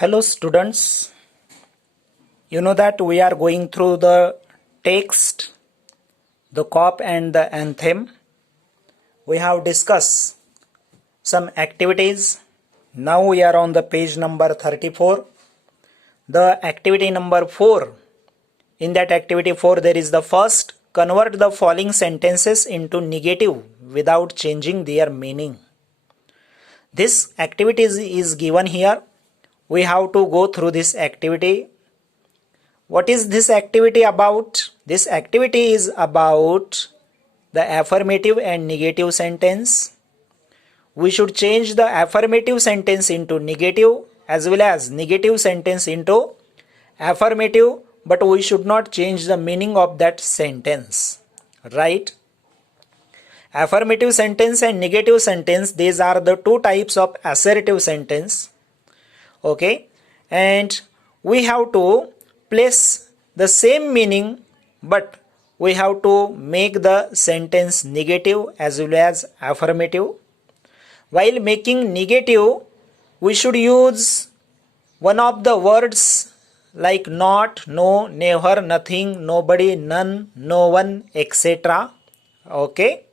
Hello students, you know that we are going through the text, the cop and the anthem. We have discussed some activities. Now we are on the page number 34. The activity number 4. In that activity 4 there is the first, convert the following sentences into negative without changing their meaning. This activity is given here. We have to go through this activity. What is this activity about? This activity is about the affirmative and negative sentence. We should change the affirmative sentence into negative as well as negative sentence into affirmative, but we should not change the meaning of that sentence. Right? Affirmative sentence and negative sentence, these are the two types of assertive sentence. Okay, and we have to place the same meaning, but we have to make the sentence negative as well as affirmative. While making negative, we should use one of the words like not, no, never, nothing, nobody, none, no one, etc. Okay,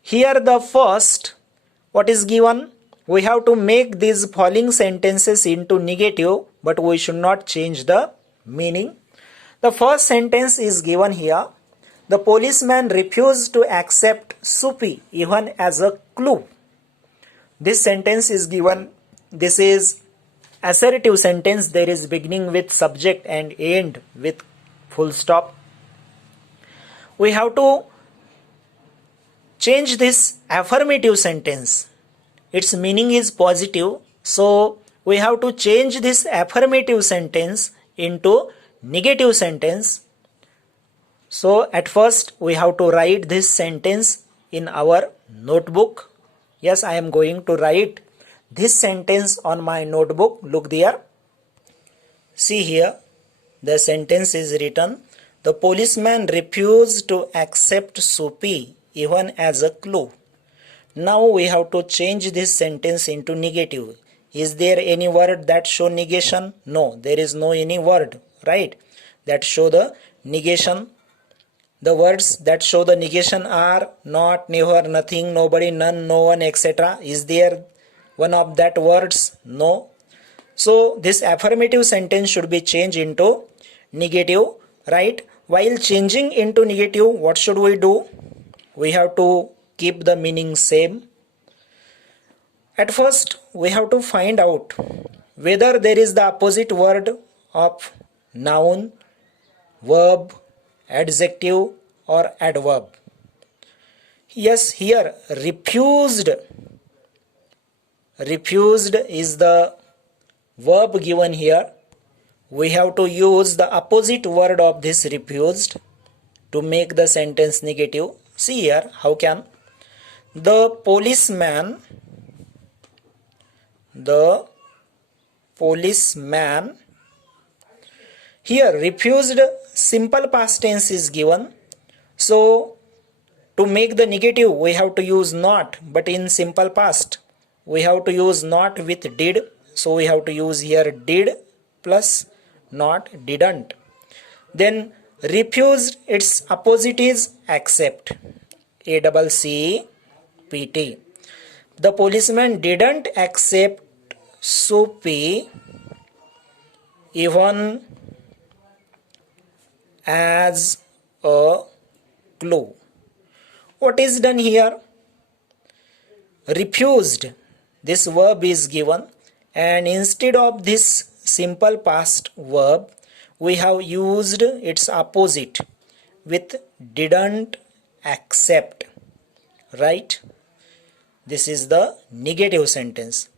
here the first, what is given? We have to make these following sentences into negative, but we should not change the meaning. The first sentence is given here. The policeman refused to accept Supi even as a clue. This sentence is given. This is assertive sentence. There is beginning with subject and end with full stop. We have to change this affirmative sentence. Its meaning is positive, so we have to change this affirmative sentence into negative sentence. So at first we have to write this sentence in our notebook. Yes, I am going to write this sentence on my notebook. Look there. See here, the sentence is written. The policeman refused to accept Supi even as a clue. Now we have to change this sentence into negative. Is there any word that show negation? No, there is no any word, right, that show the negation. The words that show the negation are not, never, nothing, nobody, none, no one, etc. Is there one of that words? No. So this affirmative sentence should be changed into negative, right? While changing into negative, what should we do? We have to keep the meaning same. At first, we have to find out whether there is the opposite word of noun, verb, adjective or adverb. Yes, here refused. Refused is the verb given here. We have to use the opposite word of this refused to make the sentence negative. See here, how can? The policeman here refused, simple past tense is given. So to make the negative we have to use not, but in simple past we have to use not with did. So we have to use here did plus not, didn't. Then refused, its opposite is accept. ACCPT. The policeman didn't accept Supi even as a clue. What is done here? Refused. This verb is given, and instead of this simple past verb, we have used its opposite with didn't accept. Right? This is the negative sentence.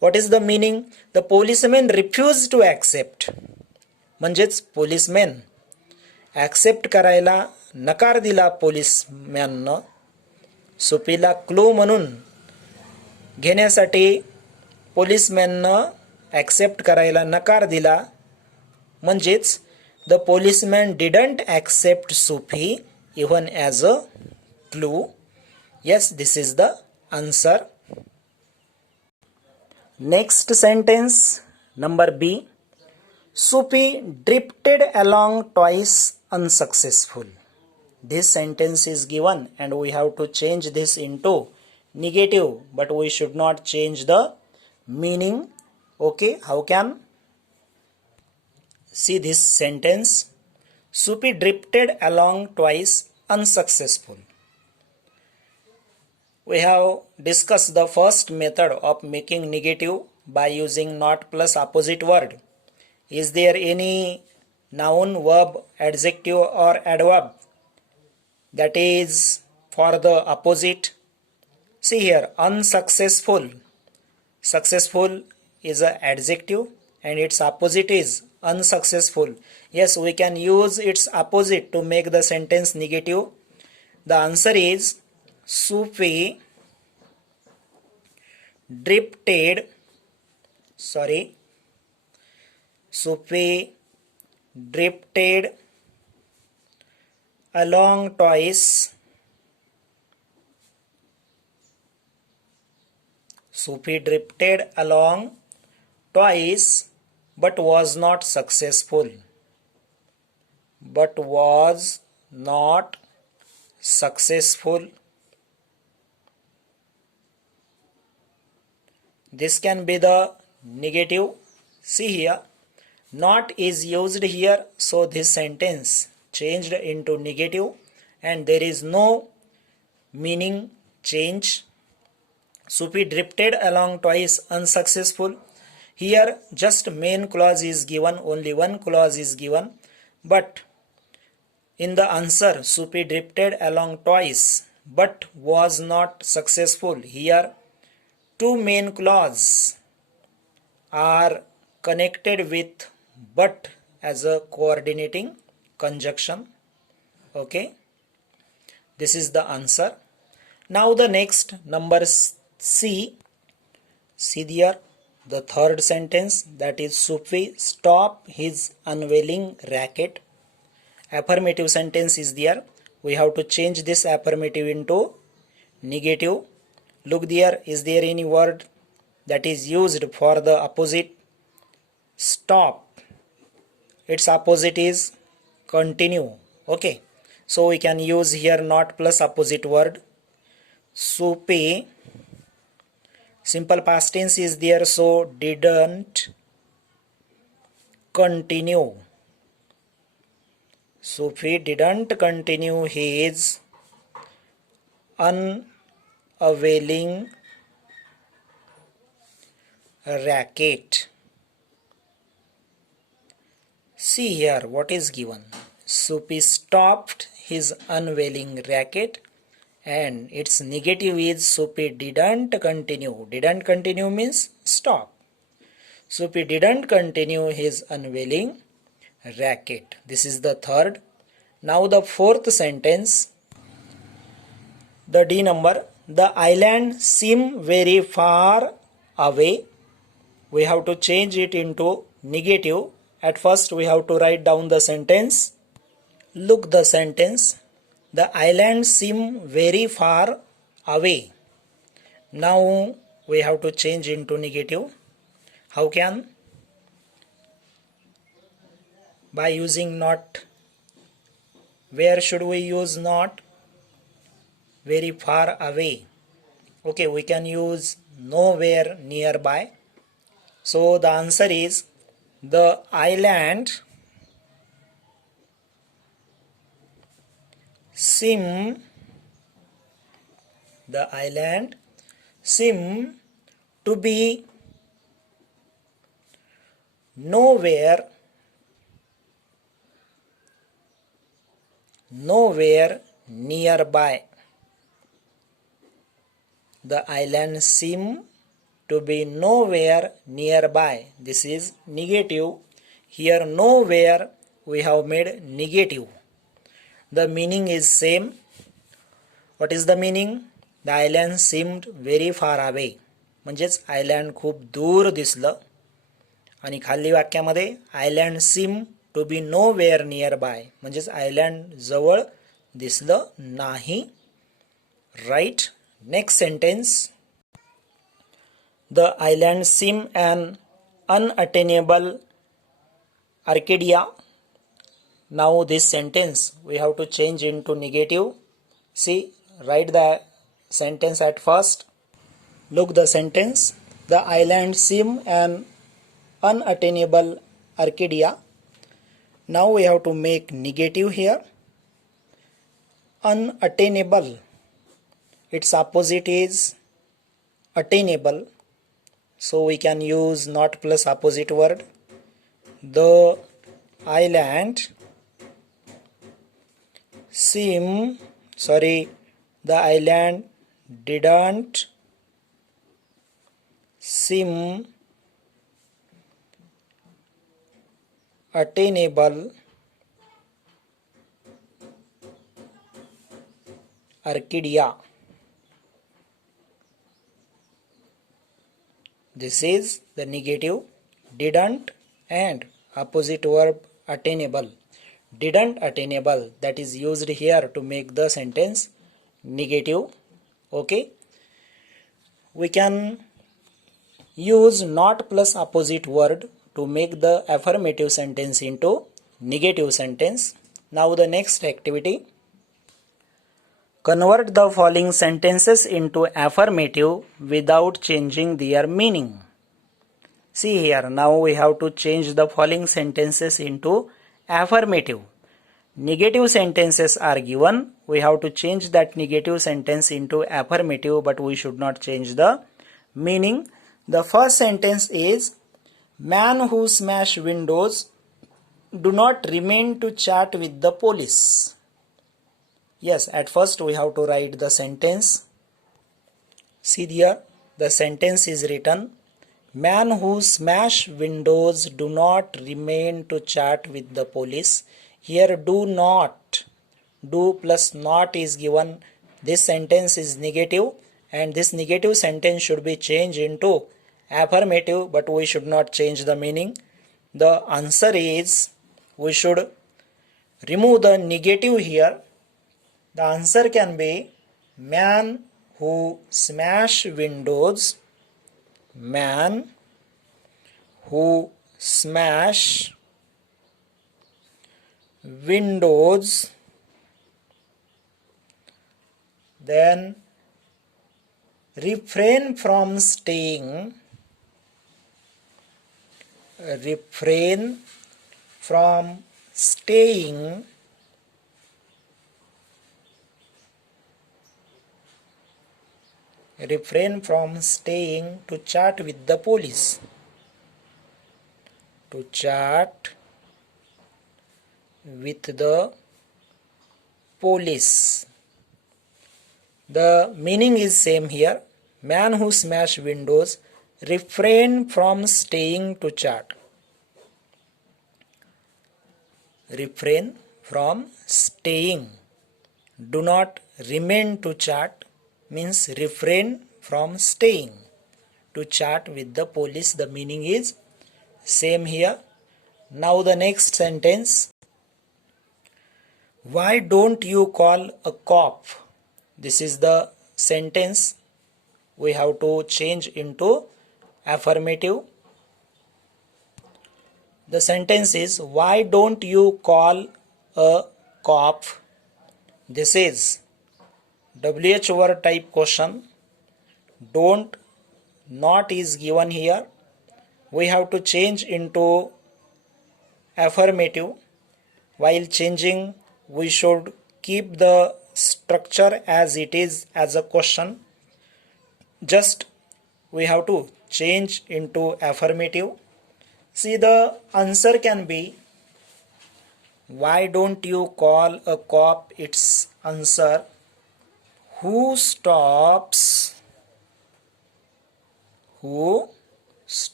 What is the meaning? The policeman refused to accept. म्हणजेच policeman accept करायला नकार दिला पोलिसमॅननं. सुपीला clue म्हणून घेण्यासाठी पोलिसमॅननं accept करायला नकार दिला. म्हणजेच the policeman didn't accept Supi even as a clue. Yes, this is the answer. Next sentence, Number B, Supi drifted along twice unsuccessful. This sentence is given and we have to change this into negative, but we should not change the meaning. Okay, how can? See this sentence. Supi drifted along twice unsuccessful. We have discussed the first method of making negative by using not plus opposite word. Is there any noun, verb, adjective or adverb that is for the opposite? See here, unsuccessful. Successful is an adjective and its opposite is unsuccessful. Yes, we can use its opposite to make the sentence negative. The answer is Supi drifted along twice. Supi drifted along twice but was not successful. This can be the negative. See here, not is used here, so this sentence changed into negative and there is no meaning change. Supi drifted along twice unsuccessful. Here just main clause is given, only one clause is given, but in the answer Supi drifted along twice but was not successful. Here two main clauses are connected with but as a coordinating conjunction. Okay, this is the answer. Now the next, number C. See there, the third sentence, that is Supi stop his unveiling racket. Affirmative sentence is there. We have to change this affirmative into negative. Look there, is there any word that is used for the opposite? Stop. Its opposite is continue. Okay, so we can use here not plus opposite word. Supi, simple past tense is there, so didn't continue. Supi didn't continue his unavailing racket. See here what is given. Supi stopped his unveiling racket and its negative is Supi didn't continue. Didn't continue means stop. Supi didn't continue his unveiling racket. This is the third. Now the fourth sentence, the D number. The island seem very far away. We have to change it into negative. At first we have to write down the sentence. Look the sentence. The island seem very far away. Now we have to change into negative. How can? By using not. Where should we use not? Very far away. Okay, we can use nowhere nearby. So the answer is the island seem to be nowhere nearby. The island seem to be nowhere nearby. This is negative. Here nowhere we have made negative. The meaning is same. What is the meaning? The island seemed very far away. म्हणजेच island खूप दूर दिसलं. आणि खाली वाक्यामध्ये island seem to be nowhere nearby म्हणजेच island जवळ दिसलं नाही. Right. Next sentence. The island seemed an unattainable Arcadia. Now this sentence we have to change into negative. See, write the sentence at first. Look the sentence. The island seem an unattainable Arcadia. Now we have to make negative here. Unattainable. Its opposite is attainable. So we can use not plus opposite word. The island the island didn't seem attainable Arcadia. This is the negative. Didn't and opposite verb attainable. Didn't attainable, that is used here to make the sentence negative. Okay. We can use not plus opposite word to make the affirmative sentence into negative sentence. Now the next activity. Convert the following sentences into affirmative without changing their meaning. See here, now we have to change the following sentences into affirmative. Negative sentences are given. We have to change that negative sentence into affirmative, but we should not change the meaning. The first sentence is, man who smash windows do not remain to chat with the police. Yes, at first we have to write the sentence. See here, the sentence is written, man who smash windows do not remain to chat with the police. Here do not, do plus not is given. This sentence is negative and this negative sentence should be changed into affirmative, but we should not change the meaning. The answer is, we should remove the negative here. The answer can be, man who smash windows, man who smash windows, then refrain from staying to chat with the police. To chat with the police. The meaning is same here. Man who smash windows refrain from staying to chat. Refrain from staying. Do not remain to chat means refrain from staying to chat with the police. The meaning is same here. Now the next sentence. Why don't you call a cop? This is the sentence we have to change into affirmative. The sentence is, why don't you call a cop? This is WH word type question. Don't, not is given here. We have to change into affirmative. While changing, we should keep the structure as it is as a question. Just we have to change into affirmative. See, the answer can be, why don't you call a cop? Its answer, who stops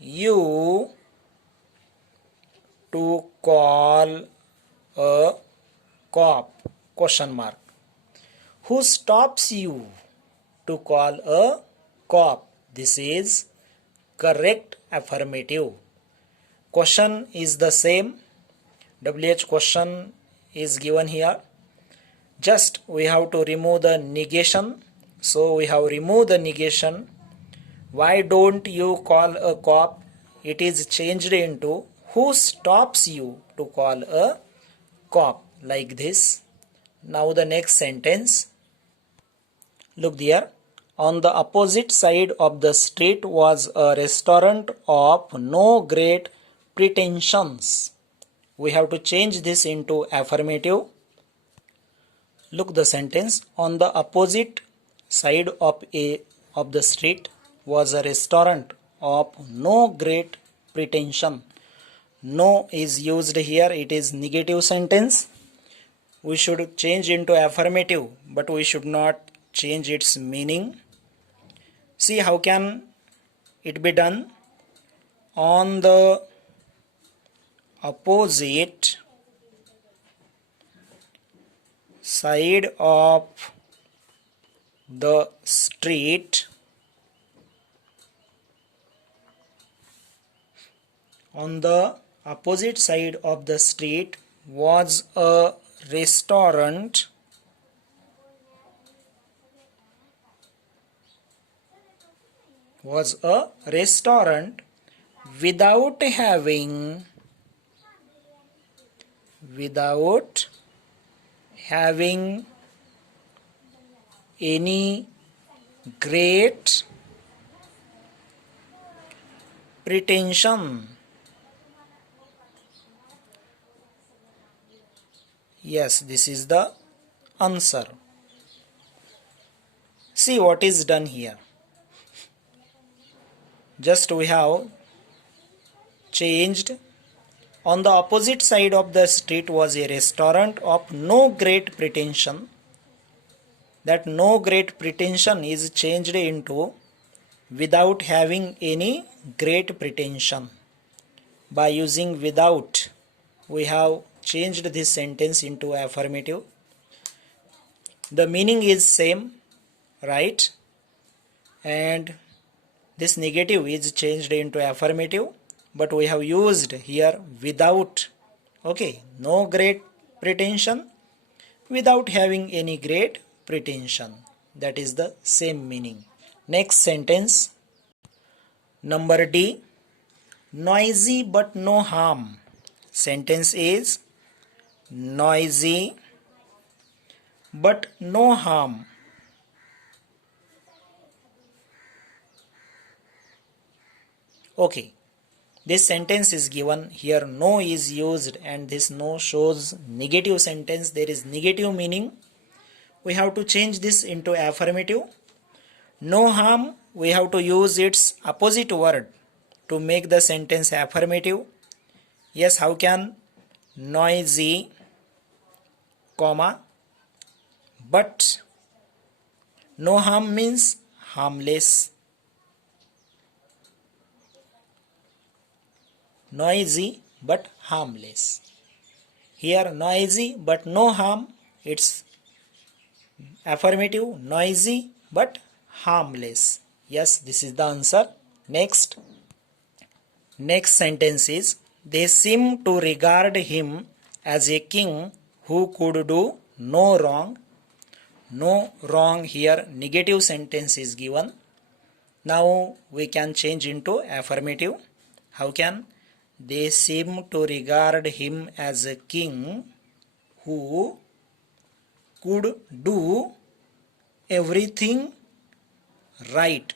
you to call a cop? Question mark. Who stops you to call a cop? This is correct affirmative. Question is the same. WH question is given here. Just we have to remove the negation. So we have removed the negation. Why don't you call a cop? It is changed into who stops you to call a cop, like this. Now the next sentence. Look there. On the opposite side of the street was a restaurant of no great pretensions. We have to change this into affirmative. Look the sentence. On the opposite side of the street was a restaurant of no great pretension. No is used here. It is negative sentence. We should change into affirmative, but we should not change its meaning. See how can it be done? On the opposite side of the street, on the opposite side of the street was a restaurant without having any great pretension. Yes, this is the answer. See what is done here. Just we have changed. On the opposite side of the street was a restaurant of no great pretension. That no great pretension is changed into without having any great pretension. By using without, we have changed this sentence into affirmative. The meaning is same, right? And this negative is changed into affirmative, but we have used here without. Okay, no great pretension, without having any great pretension. That is the same meaning. Next sentence, number D. Noisy but no harm. Sentence is noisy but no harm. Okay, this sentence is given here. No is used and this no shows negative sentence. There is negative meaning. We have to change this into affirmative. No harm, we have to use its opposite word to make the sentence affirmative. Yes, how can? Noisy, comma, but no harm means harmless. Noisy but harmless. Here noisy but no harm, it's affirmative. Noisy but harmless. Yes, this is the answer. Next sentence is, they seem to regard him as a king who could do no wrong. No wrong, here negative sentence is given. Now we can change into affirmative. How can? They seem to regard him as a king who could do everything right.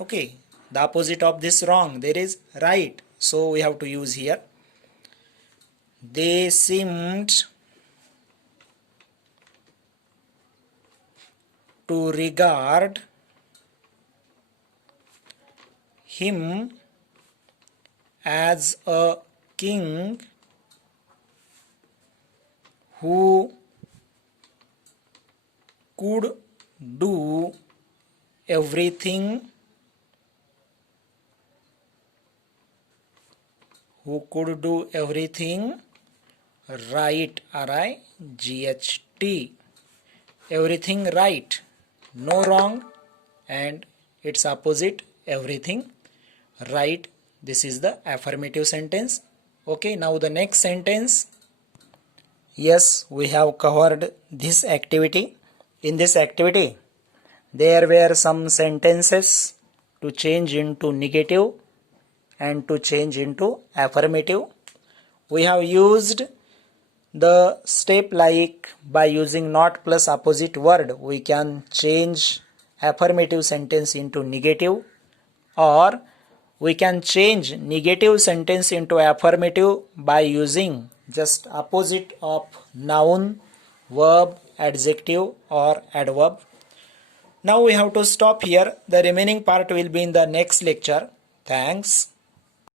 Okay, the opposite of this wrong, there is right. So we have to use here. They seemed to regard him as a king who could do everything right. R-I-G-H-T, everything right, no wrong, and its opposite everything right. This is the affirmative sentence. Okay, now the next sentence. Yes, we have covered this activity. In this activity, there were some sentences to change into negative and to change into affirmative. We have used the step like by using not plus opposite word we can change affirmative sentence into negative, or we can change negative sentence into affirmative by using just opposite of noun, verb, adjective or adverb. Now we have to stop here. The remaining part will be in the next lecture. Thanks.